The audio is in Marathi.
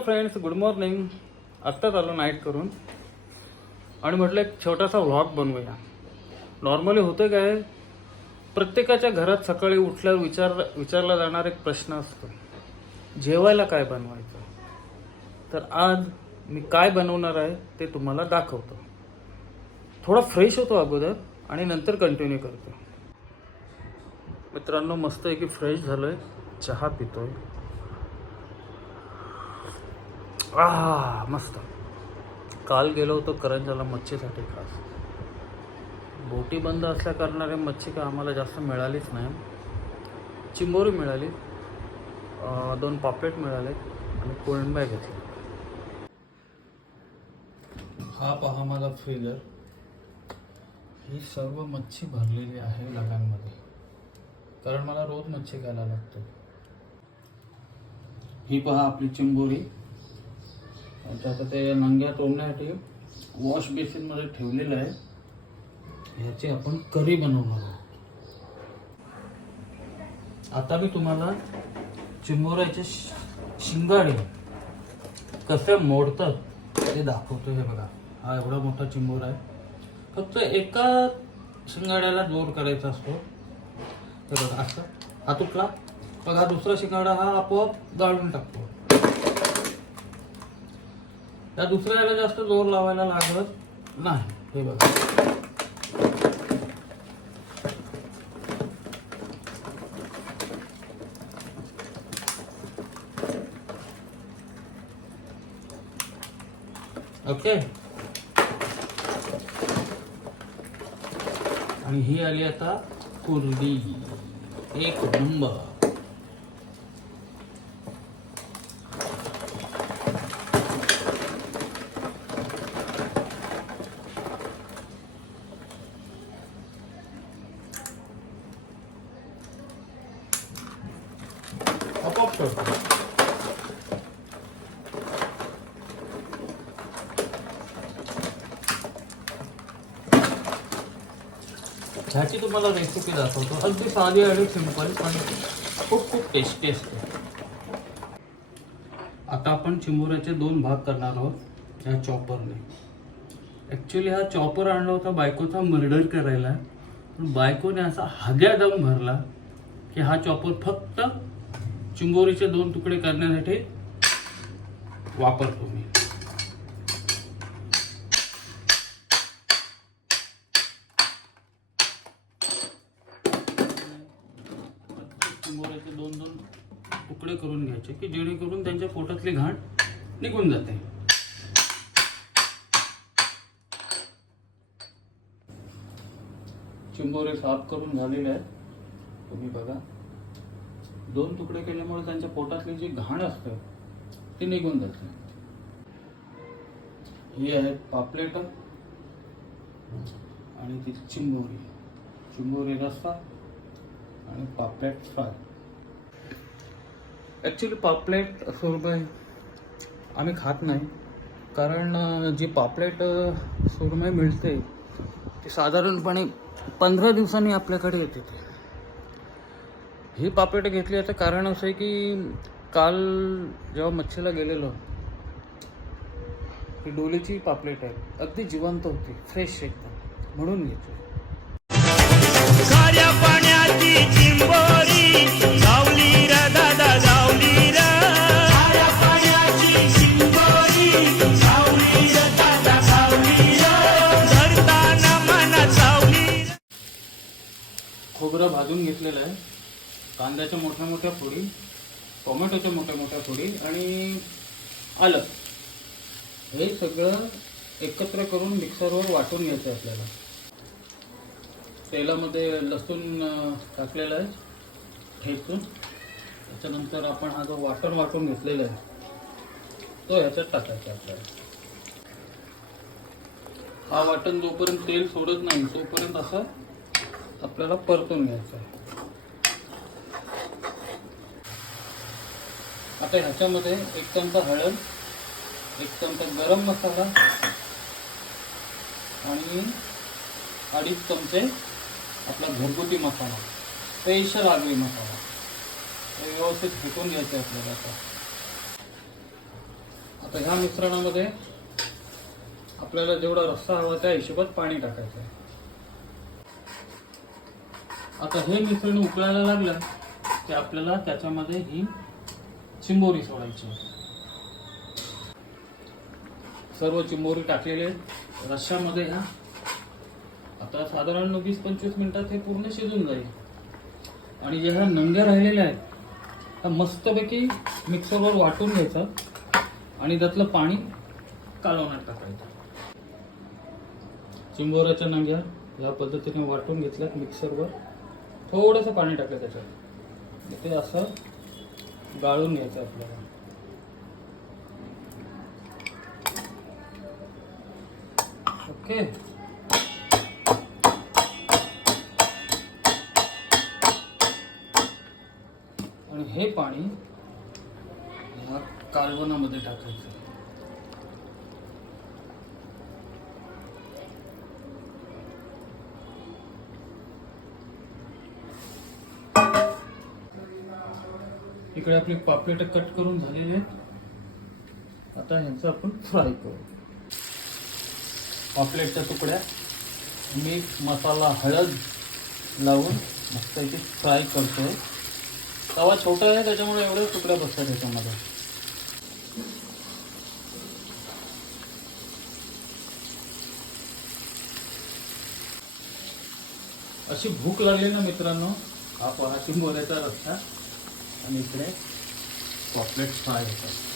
Friends, good morning. आत्ताच आलो नाईट करून आणि म्हटलं एक छोटासा व्लॉग बनवूया. नॉर्मली होतं काय, प्रत्येकाच्या घरात सकाळी उठल्यावर विचारला जाणारा एक प्रश्न असतो, जेवायला काय बनवायचं. तर आज मी काय बनवणार आहे ते तुम्हाला दाखवतो. थोडा फ्रेश होतो अगोदर आणि नंतर कंटिन्यू करतो. मित्रांनो, मस्त आहे की फ्रेश झालोय, चहा पितोय. मस्त. काल गेलो होतो करंजाला मच्छीसाठी. खास बोटी बंद असल्या कारणाने मच्छी का आम्हाला जास्त मिळालीच नाही. चिंबोरी मिळाली, 2 पापलेट मिळाले आणि कोळंब्या घेतल्या. हा पहा माझा फ्रीजर. ही सर्व मच्छी भरलेली आहे लगांमध्ये, कारण मला रोज मच्छी खायला लागते. ही पहा आपली चिंबोरी. आता ते नंग्या तोडण्यासाठी वॉश बेसिनमध्ये ठेवलेलं आहे. ह्याची आपण करी बनवणार आहोत. आता मी तुम्हाला चिंबोऱ्याचे शिंगाडे कसे मोडतात ते दाखवतो. हे बघा, हा एवढा मोठा चिंबोरा आहे. फक्त एका शिंगाड्याला जोर करायचा असतो. हे बघा, असं हा तुटला, बघा दुसरा शिंगाडा हा आपोआप जाळून टाकतो. त्या दुसऱ्याला जास्त जोर लावायला लागत नाही. हे बघा, ओके. आणि ही आली आता कुर्डी, एक नंबर. ह्याची तुम्हाला रेसिपी दाखवतो. अगदी साधी आणि सिंपल, पण खूप खूप टेस्टी असते. आता आपण चिंबोऱ्याचे 2 भाग करणार आहोत ह्या चॉपरने. ॲक्च्युली हा चॉपर आणला होता बायकोचा मर्डर करायला, पण बायकोने असा हाग्या दम भरला की हा चॉपर फक्त चिंबोरीचे 2 तुकडे करण्यासाठी वापरतो मी. चिंबोऱ्याचे 2 तुकडे करून घ्यायचे की जेणेकरून त्यांच्या पोटातली घाण निघून जाते. चिंबोरे साफ करून झालेले आहेत. तुम्ही बघा, 2 तुकडे केल्यामुळे त्यांच्या पोटातली जी घाण असते ती निघून जाते. ही आहेत पापलेट आणि ती चिंबोरी रस्सा आणि पापलेट फ्राय. ॲक्च्युली पापलेट सुरमई आम्ही खात नाही, कारण जी पापलेट सुरमई मिळते ती साधारणपणे 15 दिवसांनी आपल्याकडे येते. ही पापलेट घेतली याचं कारण असं आहे की काल जेव्हा मच्छीला गेलेलो, ही डोलीची पापलेट आहे, अगदी जिवंत होती, फ्रेश एकदम, म्हणून घेतली. खाऱ्या पाण्याची चिंबोरी जावली र दादा, जावली र. खाऱ्या पाण्याची चिंबोरी जावली र दादा, जावली र. धरताना मना जावली. खोबरं भाजून घेतलेलं आहे, कांद्याच्या मोठ्या मोठ्या फोडी, टोमॅटोच्या मोठ्या मोठ्या फोडी आणि आलं, हे सगळं एकत्र करून मिक्सरवर वाटून घ्यायचं आपल्याला. तेलामध्ये लसूण टाकलेला आहे ठेचून. त्याच्यानंतर आपण हा जो वाटून घेतलेला आहे तो ह्याच्यात टाकायचा आपल्याला. हा वाटण जोपर्यंत तेल सोडत नाही तोपर्यंत असं आपल्याला परतून घ्यायचं आहे. आता ह्याच्यामध्ये 1 चमचा हळद, 1 चमचा गरम मसाला आणि 2.5 चमचे आपला घरगुती मसाला, स्पेशल आगरी मसाला, हे व्यवस्थित फेकून घ्यायचं आपल्याला. आता आता ह्या मिश्रणामध्ये आपल्याला जेवढा रस्सा हवा त्या हिशोबात पाणी टाकायचं आहे. आता हे मिश्रण उकळायला लागलं की आपल्याला त्याच्यामध्ये ही चिंबोरी सोडायची आहे. सर्व चिंबोरी टाकलेले रश्श्यामध्ये ह्या आता साधारण 20-25 मिनिटात हे पूर्ण शिजून जाईल. आणि जे ह्या नंग्या राहिलेल्या आहेत त्या मस्तपैकी मिक्सरवर वाटून घ्यायचं आणि त्यातलं पाणी कालवण्यात टाकायचं. चिंबोऱ्याच्या नंग्या या पद्धतीने वाटून घेतल्यात मिक्सरवर. थोडंसं पाणी टाकलं त्याच्यात. ते असं गाळून घ्यायचं आपल्याला. ओके. आणि हे पाणी या कालवणामध्ये टाकायचं. इकडे आपली पापलेट कट करून झालेली आहेत. आता ह्यांचं आपण फ्राय करू. पापलेटच्या तुकड्या मीठ मसाला हळद लावून मस्त फ्राय करतोय. तवा छोटा आहे त्याच्यामुळे एवढे तुकड्या बसतात त्याच्यामध्ये. अशी भूक लागली ना मित्रांनो, हा पहा चिंबोऱ्याचा रस्सा आणि इकडे पॉपलेट फ्राय होतात.